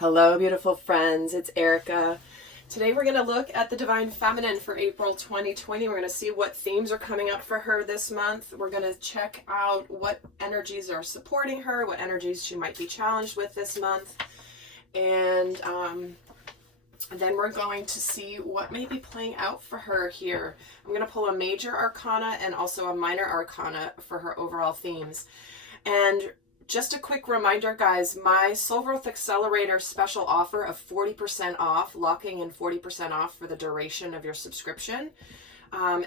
Hello, beautiful friends. It's Erika. Today we're going to look at the Divine Feminine for April 2020. We're going to see what themes are coming up for her this month. We're going to check out what energies are supporting her, what energies she might be challenged with this month. And then we're going to see what may be playing out for her here. I'm going to pull a major arcana and also a minor arcana for her overall themes. And just a quick reminder, guys, my Soul Growth Accelerator special offer of 40% off, locking in 40% off for the duration of your subscription,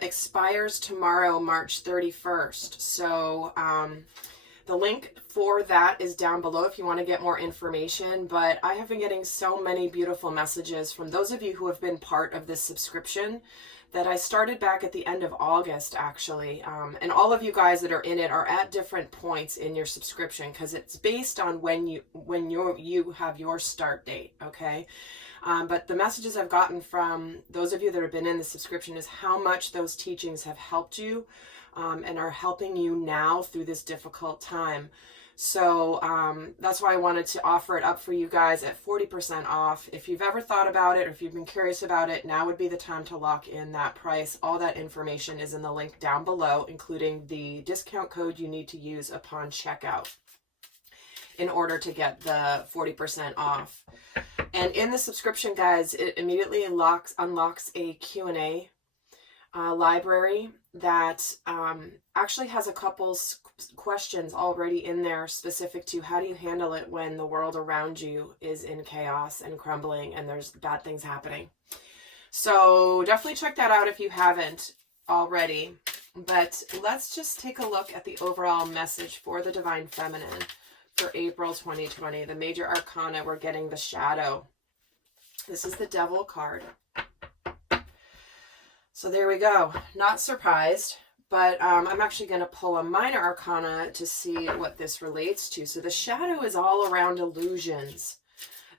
expires tomorrow, March 31st. So the link for that is down below if you want to get more information. But I have been getting so many beautiful messages from those of you who have been part of this subscription that I started back at the end of August, actually. And all of you guys that are in it are at different points in your subscription because it's based on when you have your start date, okay? But the messages I've gotten from those of you that have been in the subscription is how much those teachings have helped you and are helping you now through this difficult time. So that's why I wanted to offer it up for you guys at 40% off. If you've ever thought about it or if you've been curious about it, now would be the time to lock in that price. All that information is in the link down below, including the discount code you need to use upon checkout in order to get the 40% off. And in the subscription, guys, it immediately unlocks a Q&A library that actually has a couple questions already in there specific to how do you handle it when the world around you is in chaos and crumbling and there's bad things happening. So definitely check that out if you haven't already. But let's just take a look at the overall message for the Divine Feminine for April 2020. The major arcana, we're getting the Shadow. This is the Devil card. So there we go. Not surprised, but I'm actually going to pull a minor arcana to see what this relates to. So the Shadow is all around illusions.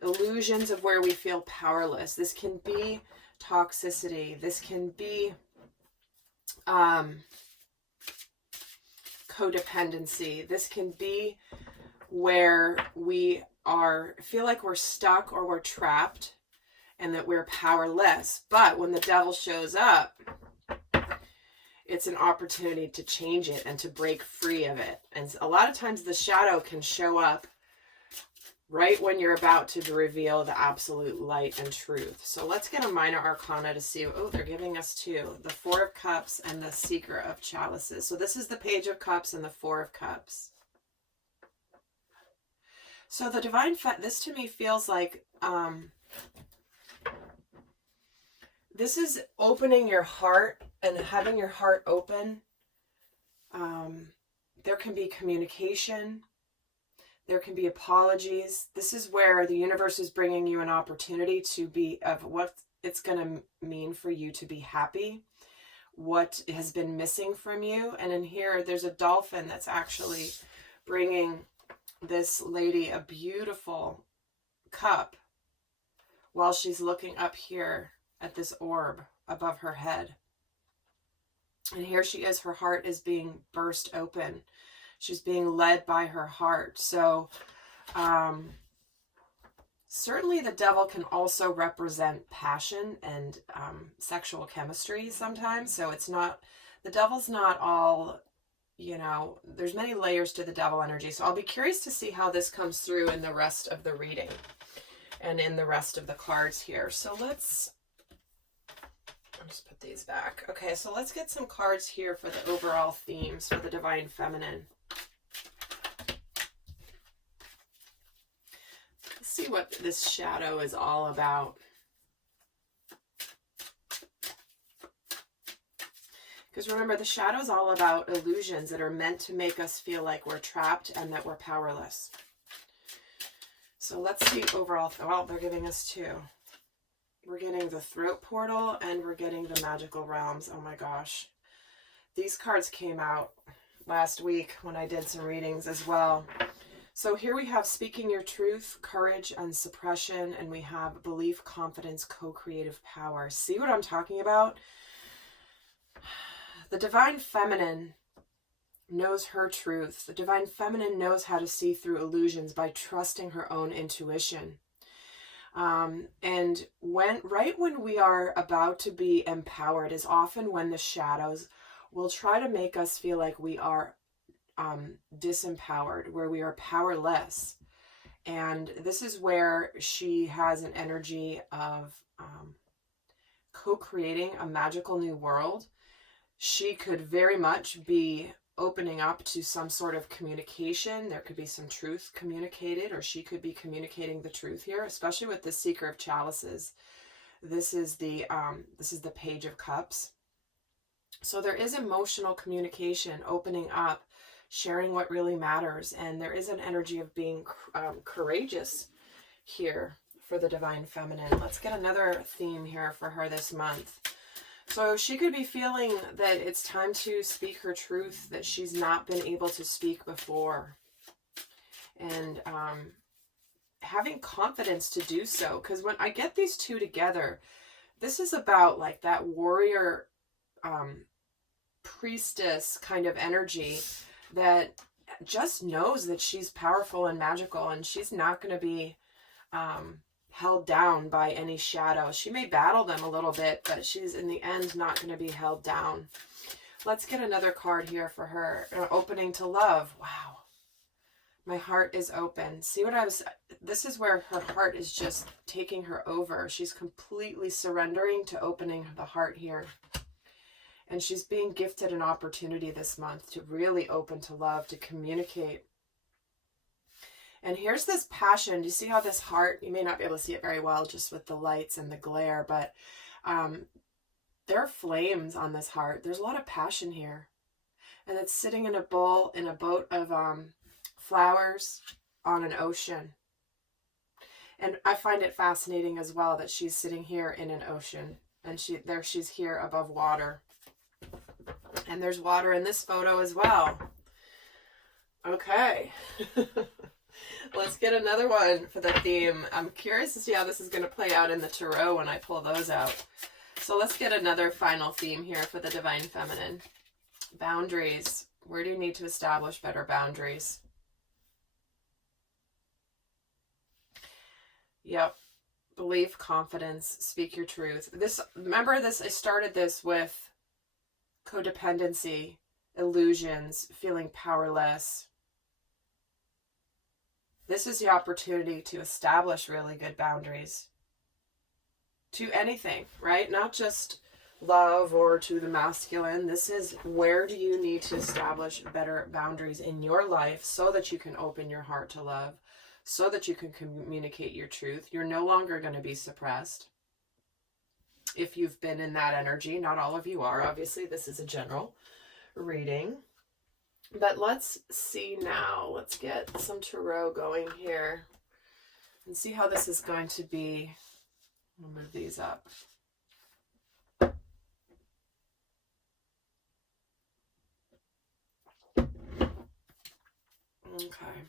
Illusions of where we feel powerless. This can be toxicity. This can be codependency. This can be where we feel like we're stuck or we're trapped and that we're powerless. But when the devil shows up, it's an opportunity to change it and to break free of it. And a lot of times the shadow can show up right when you're about to reveal the absolute light and truth. So let's get a minor arcana to see. Oh, they're giving us two. The Four of Cups and the Seeker of Chalices. So this is the Page of Cups and the Four of Cups. So the Divine this to me feels like this is opening your heart and having your heart open. There can be communication. There can be apologies. This is where the universe is bringing you an opportunity to be of what it's going to mean for you to be happy, what has been missing from you. And in here, there's a dolphin that's actually bringing this lady a beautiful cup while she's looking up here at this orb above her head. And here she is, her heart is being burst open. She's being led by her heart. So certainly the devil can also represent passion and sexual chemistry sometimes. So it's not, the devil's not all, you know, there's many layers to the devil energy. So I'll be curious to see how this comes through in the rest of the reading and in the rest of the cards here. So I'll just put these back. Okay, so let's get some cards here for the overall themes for the Divine Feminine. Let's see what this shadow is all about. Because remember, the shadow is all about illusions that are meant to make us feel like we're trapped and that we're powerless. So let's see overall. Well, they're giving us two. We're getting the Throat Portal and we're getting the Magical Realms. Oh my gosh. These cards came out last week when I did some readings as well. So here we have Speaking Your Truth, Courage and Suppression, and we have Belief, Confidence, Co-Creative Power. See what I'm talking about? The Divine Feminine knows her truth. The Divine Feminine knows how to see through illusions by trusting her own intuition. And right when we are about to be empowered is often when the shadows will try to make us feel like we are disempowered, where we are powerless. And this is where she has an energy of co-creating a magical new world. She could very much be opening up to some sort of communication. There could be some truth communicated, or she could be communicating the truth here, especially with the Seeker of Chalices. This is the Page of Cups. So there is emotional communication, opening up, sharing what really matters, and there is an energy of being courageous here for the Divine Feminine. Let's get another theme here for her this month. So she could be feeling that it's time to speak her truth that she's not been able to speak before. And having confidence to do so. Because when I get these two together, this is about like that warrior priestess kind of energy that just knows that she's powerful and magical, and she's not going to be held down by any shadows. She may battle them a little bit, but she's in the end not going to be held down. Let's get another card here for her. Opening to love. Wow. My heart is open. See what this is where her heart is just taking her over. She's completely surrendering to opening the heart here. And she's being gifted an opportunity this month to really open to love, to communicate. And here's this passion. Do you see how this heart, you may not be able to see it very well just with the lights and the glare, but there are flames on this heart. There's a lot of passion here. And it's sitting in a boat of flowers on an ocean. And I find it fascinating as well that she's sitting here in an ocean. And she's here above water. And there's water in this photo as well. Okay. Let's get another one for the theme. I'm curious to see how this is going to play out in the tarot when I pull those out. So let's get another final theme here for the Divine Feminine. Boundaries. Where do you need to establish better boundaries? Yep. Belief, confidence, speak your truth. Remember this, I started this with codependency, illusions, feeling powerless. This is the opportunity to establish really good boundaries to anything, right? Not just love or to the masculine. This is where do you need to establish better boundaries in your life so that you can open your heart to love, so that you can communicate your truth. You're no longer going to be suppressed. If you've been in that energy, not all of you are. Obviously, this is a general reading. But let's see now. Let's get some tarot going here and see how this is going to be. I'll move these up. Okay.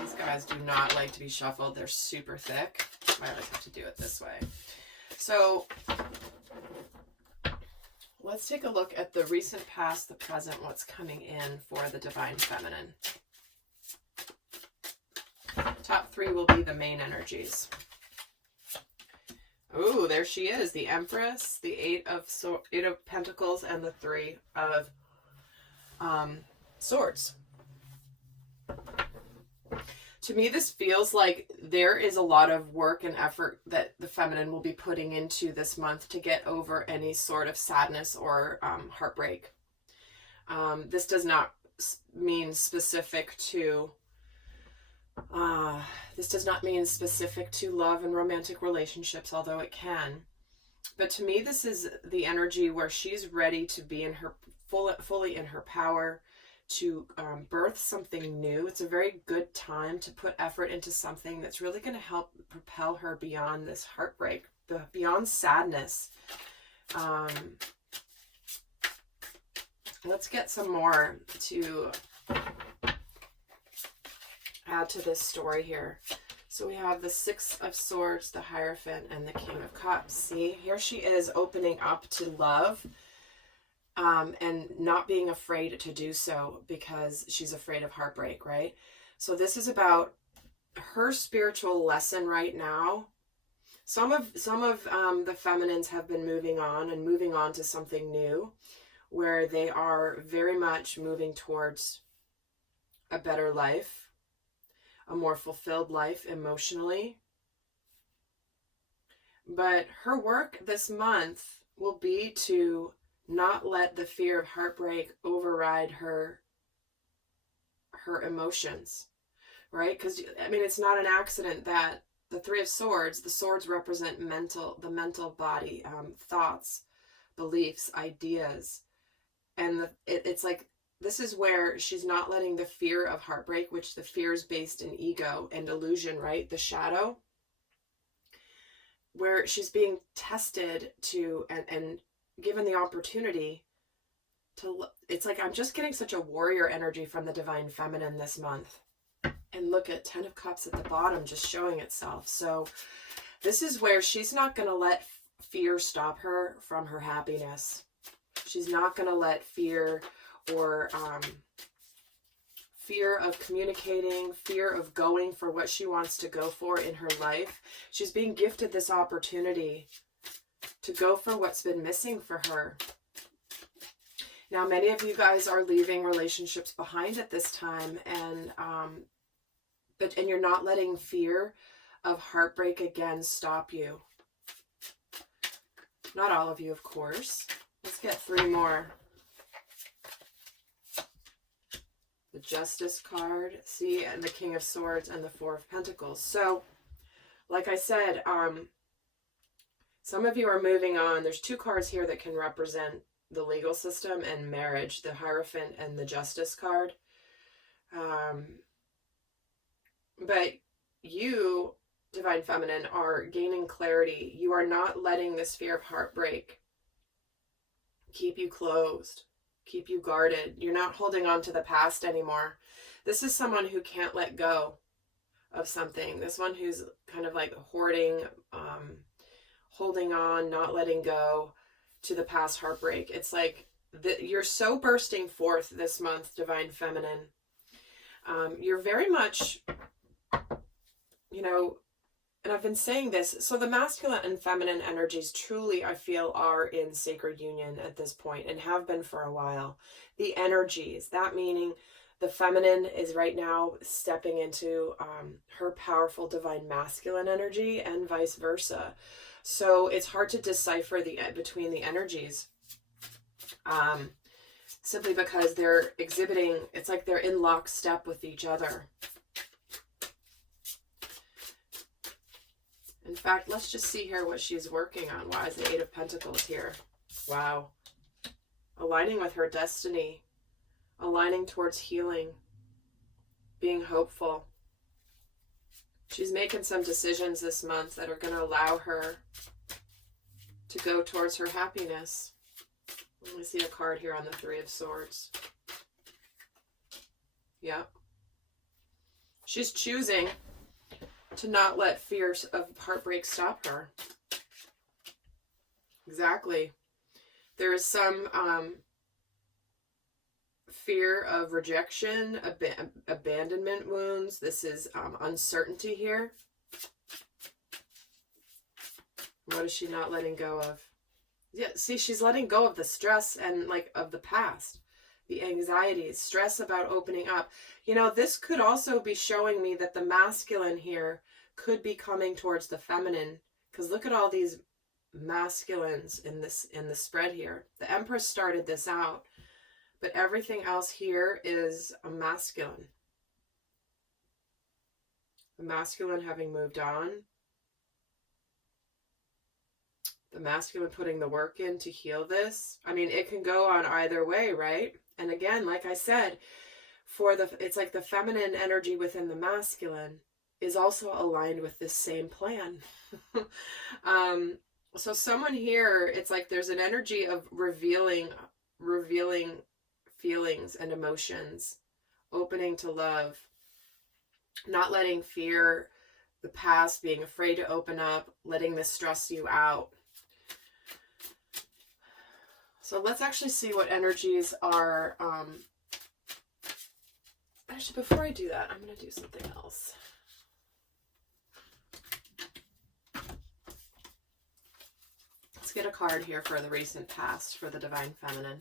These guys do not like to be shuffled. They're super thick. I always have to do it this way. So let's take a look at the recent past, the present, what's coming in for the Divine Feminine. Top three will be the main energies. Oh, there she is, the Empress, the Eight of Pentacles, and the Three of Swords. To me, this feels like there is a lot of work and effort that the feminine will be putting into this month to get over any sort of sadness or heartbreak. This does not mean specific to love and romantic relationships, although it can. But to me, this is the energy where she's ready to be in her fully in her power, to birth something new. It's a very good time to put effort into something that's really going to help propel her beyond this heartbreak, beyond sadness. Let's get some more to add to this story here. So we have the Six of Swords, the Hierophant, and the King of Cups. See, here she is opening up to love. and not being afraid to do so because she's afraid of heartbreak, right? So this is about her spiritual lesson right now. Some of the feminines have been moving on to something new, where they are very much moving towards a better life, a more fulfilled life emotionally. But her work this month will be to not let the fear of heartbreak override her emotions, right? Because, I mean, it's not an accident that the Three of Swords, the swords represent the mental body, thoughts, beliefs, ideas. And it's like, this is where she's not letting the fear of heartbreak, which the fear is based in ego and illusion, right? The shadow, where she's being tested to, and given the opportunity to, it's like, I'm just getting such a warrior energy from the divine feminine this month. And look at 10 of Cups at the bottom, just showing itself. So this is where she's not going to let fear stop her from her happiness. She's not going to let fear or fear of communicating, fear of going for what she wants to go for in her life. She's being gifted this opportunity to go for what's been missing for her. Now, many of you guys are leaving relationships behind at this time, and you're not letting fear of heartbreak again stop you. Not all of you, of course. Let's get 3 more. The Justice card, see, and the King of Swords and the 4 of Pentacles. So, like I said, some of you are moving on. There's 2 cards here that can represent the legal system and marriage, the Hierophant and the Justice card. But you, Divine Feminine, are gaining clarity. You are not letting this fear of heartbreak keep you closed, keep you guarded. You're not holding on to the past anymore. This is someone who can't let go of something. This one who's kind of like hoarding, holding on, not letting go to the past heartbreak. It's like you're so bursting forth this month, Divine Feminine. You're very much, you know, and I've been saying this, so the masculine and feminine energies truly, I feel, are in sacred union at this point and have been for a while. The energies, that meaning the feminine is right now stepping into her powerful divine masculine energy and vice versa. So it's hard to decipher between the energies, simply because they're exhibiting, it's like they're in lockstep with each other. In fact, let's just see here what she's working on. Why is the 8 of Pentacles here? Wow. Aligning with her destiny. Aligning towards healing. Being hopeful. She's making some decisions this month that are going to allow her to go towards her happiness. Let me see a card here on the 3 of Swords. Yep. She's choosing to not let fears of heartbreak stop her. Exactly. There is some fear of rejection, abandonment wounds. This is uncertainty here. What is she not letting go of? Yeah, see, she's letting go of the stress and like of the past, the anxieties, stress about opening up. You know, this could also be showing me that the masculine here could be coming towards the feminine, because look at all these masculines in the spread here. The Empress started this out, but everything else here is a masculine. The masculine having moved on. The masculine putting the work in to heal this. I mean, it can go on either way, right? And again, like I said, it's like the feminine energy within the masculine is also aligned with this same plan. So someone here, it's like there's an energy of revealing feelings and emotions, opening to love, not letting fear, the past, being afraid to open up, letting this stress you out. So let's actually see what energies are, actually before I do that, I'm going to do something else. Let's get a card here for the recent past for the Divine Feminine.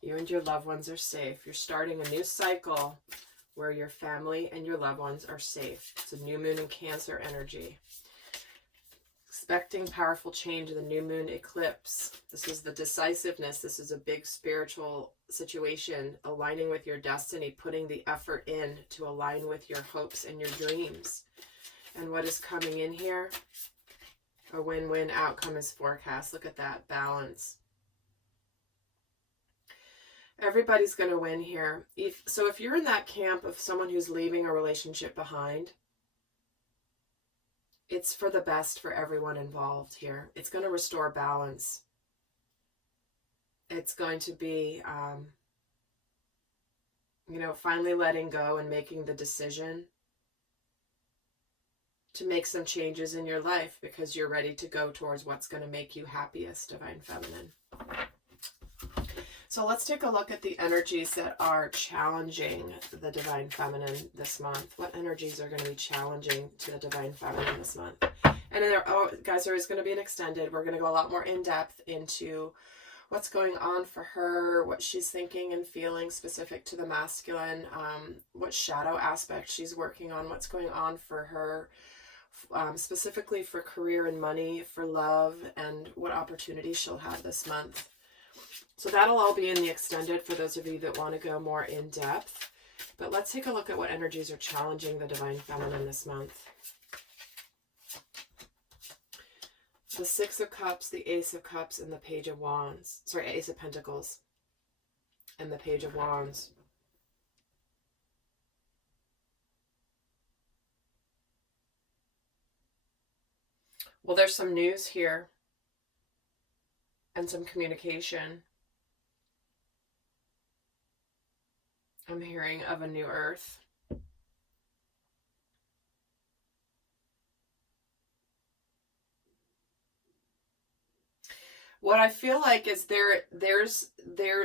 You and your loved ones are safe. You're starting a new cycle where your family and your loved ones are safe. It's a new moon in Cancer energy. Expecting powerful change in the new moon eclipse. This is the decisiveness. This is a big spiritual situation, aligning with your destiny, putting the effort in to align with your hopes and your dreams. And what is coming in here? A win-win outcome is forecast. Look at that balance. Everybody's going to win here. So if you're in that camp of someone who's leaving a relationship behind, it's for the best for everyone involved here. It's going to restore balance. It's going to be, you know, finally letting go and making the decision to make some changes in your life because you're ready to go towards what's going to make you happiest, Divine Feminine. So let's take a look at the energies that are challenging the Divine Feminine this month. What energies are going to be challenging to the Divine Feminine this month? And there, oh, guys, there is going to be an extended. We're going to go a lot more in depth into what's going on for her, what she's thinking and feeling specific to the masculine, what shadow aspect she's working on, what's going on for her, specifically for career and money, for love, and what opportunities she'll have this month. So that'll all be in the extended for those of you that want to go more in depth. But let's take a look at what energies are challenging the Divine Feminine this month. The Six of Cups, the Ace of Cups, and the Page of Wands. Sorry, Ace of Pentacles and the Page of Wands. Well, there's some news here and some communication. I'm hearing of a new earth. What I feel like is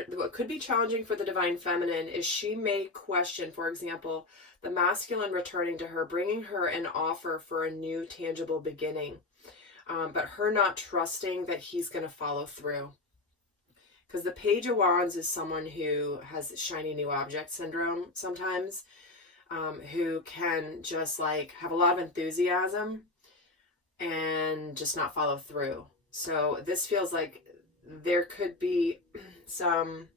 what could be challenging for the Divine Feminine is she may question, for example, the masculine returning to her, bringing her an offer for a new tangible beginning, but her not trusting that he's going to follow through. Because the Page of Wands is someone who has shiny new object syndrome sometimes, who can just like have a lot of enthusiasm and just not follow through. So this feels like there could be some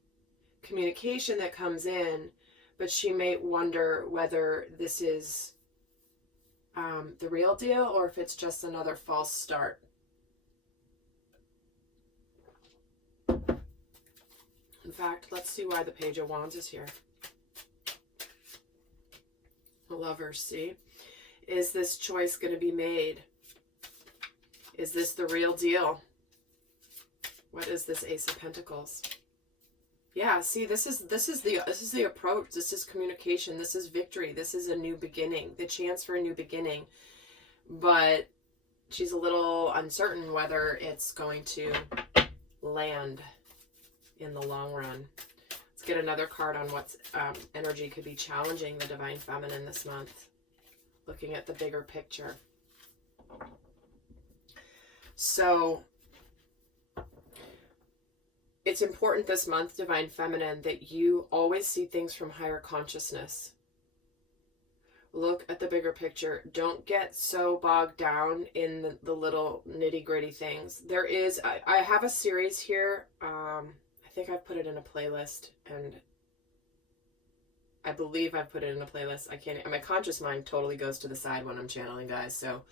communication that comes in, but she may wonder whether this is the real deal or if it's just another false start. In fact, let's see why the Page of Wands is here. The Lovers, see? Is this choice going to be made? Is this the real deal? What is this Ace of Pentacles? Yeah, see, this is the approach. This is communication. This is victory. This is a new beginning, the chance for a new beginning. But she's a little uncertain whether it's going to land in the long run. Let's get another card on what energy could be challenging the Divine Feminine this month. Looking at the bigger picture. So it's important this month, Divine Feminine, that you always see things from higher consciousness. Look at the bigger picture. Don't get so bogged down in the little nitty-gritty things. There is, I have a series here. I think I've put it in a playlist, and I believe I've put it in a playlist. I can't, my conscious mind totally goes to the side when I'm channeling, guys. So,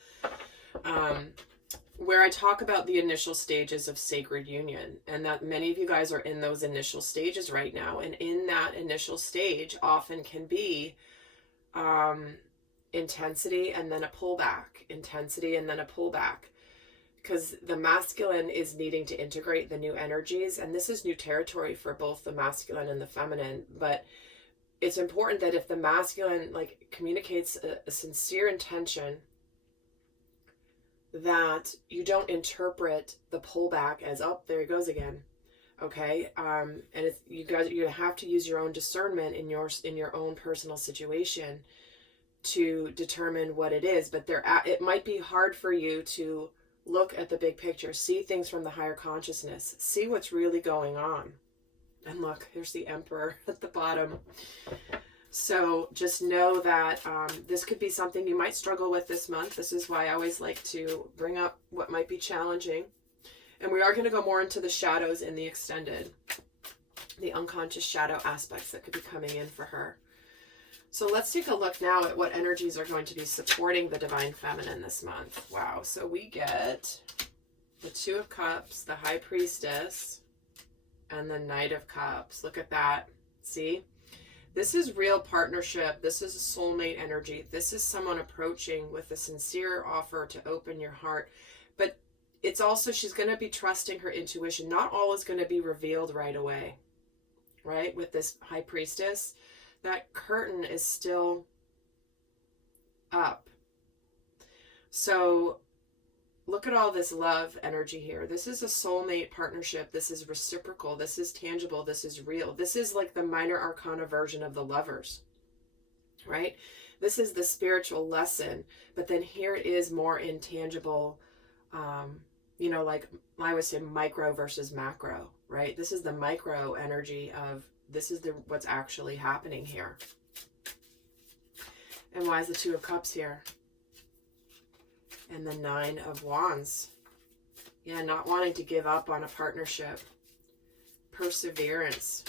where I talk about the initial stages of sacred union, and that many of you guys are in those initial stages right now. And in that initial stage often can be intensity and then a pullback, intensity and then a pullback, because the masculine is needing to integrate the new energies. And this is new territory for both the masculine and the feminine. But it's important that if the masculine like communicates a sincere intention that you don't interpret the pullback as, oh, there it goes again. Okay, and it's, you have to use your own discernment in your own personal situation to determine what it is. But it might be hard for you to look at the big picture, see things from the higher consciousness, see what's really going on. And look, here's the Emperor at the bottom. So just know that this could be something you might struggle with this month. This is why I always like to bring up what might be challenging. And we are going to go more into the shadows in the extended, the unconscious shadow aspects that could be coming in for her. So let's take a look now at what energies are going to be supporting the Divine Feminine this month. Wow. So we get the Two of Cups, the High Priestess, and the Knight of Cups. Look at that. See? This is real partnership. This is a soulmate energy. This is someone approaching with a sincere offer to open your heart. But it's also, she's going to be trusting her intuition. Not all is going to be revealed right away, right? With this High Priestess, that curtain is still up. So look at all this love energy here. This is a soulmate partnership. This is reciprocal. This is tangible. This is real. This is like the minor arcana version of the Lovers, right? This is the spiritual lesson. But then here it is more intangible, you know, like I would say micro versus macro, right? This is the micro energy of this is what's actually happening here. And why is the Two of Cups here? And the Nine of Wands. Yeah, not wanting to give up on a partnership. Perseverance.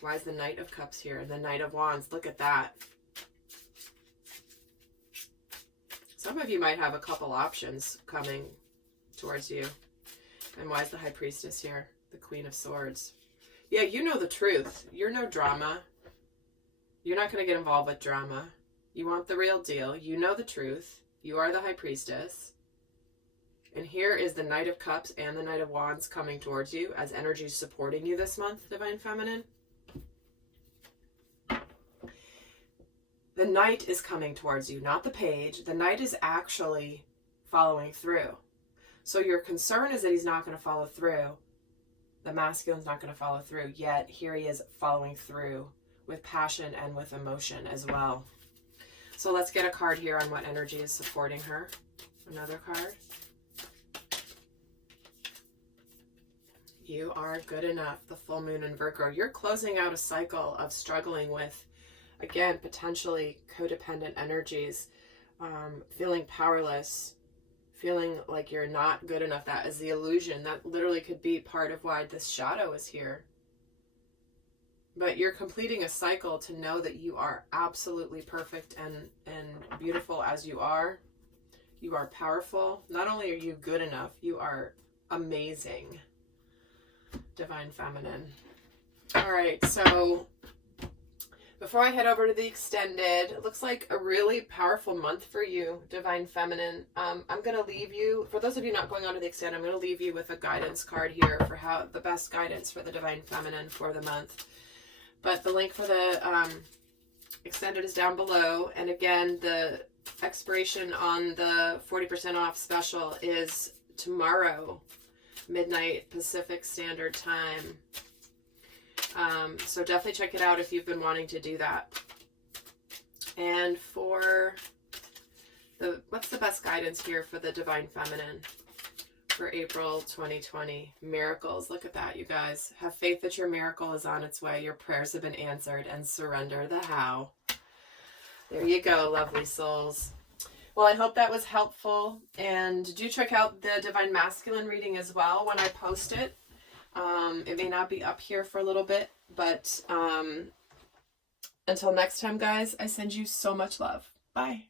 Why is the Knight of Cups here? And the Knight of Wands. Look at that. Some of you might have a couple options coming towards you. And why is the High Priestess here? The Queen of Swords. Yeah, you know the truth. You're no drama. You're not going to get involved with drama. You want the real deal. You know the truth. You are the High Priestess. And here is the Knight of Cups and the Knight of Wands coming towards you as energies supporting you this month, Divine Feminine. The Knight is coming towards you, not the Page. The Knight is actually following through. So your concern is that he's not going to follow through. The masculine's not going to follow through, yet here he is following through with passion and with emotion as well. So let's get a card here on what energy is supporting her. Another card. You are good enough. The full moon in Virgo. You're closing out a cycle of struggling with, again, potentially codependent energies, feeling powerless, feeling like you're not good enough. That is the illusion. That literally could be part of why this shadow is here. But you're completing a cycle to know that you are absolutely perfect and beautiful as you are. You are powerful. Not only are you good enough, you are amazing. Divine Feminine. All right, so before I head over to the extended, it looks like a really powerful month for you, Divine Feminine. I'm going to leave you, for those of you not going on to the extended, I'm going to leave you with a guidance card here for how the best guidance for the Divine Feminine for the month. But the link for the extended is down below. And again, the expiration on the 40% off special is tomorrow, midnight Pacific Standard Time. So definitely check it out if you've been wanting to do that. And for what's the best guidance here for the Divine Feminine for April 2020? Miracles. Look at that, you guys. Have faith that your miracle is on its way. Your prayers have been answered, and surrender the how. There you go, lovely souls. Well, I hope that was helpful. And do check out the Divine Masculine reading as well when I post it. It may not be up here for a little bit, but until next time, guys, I send you so much love. Bye.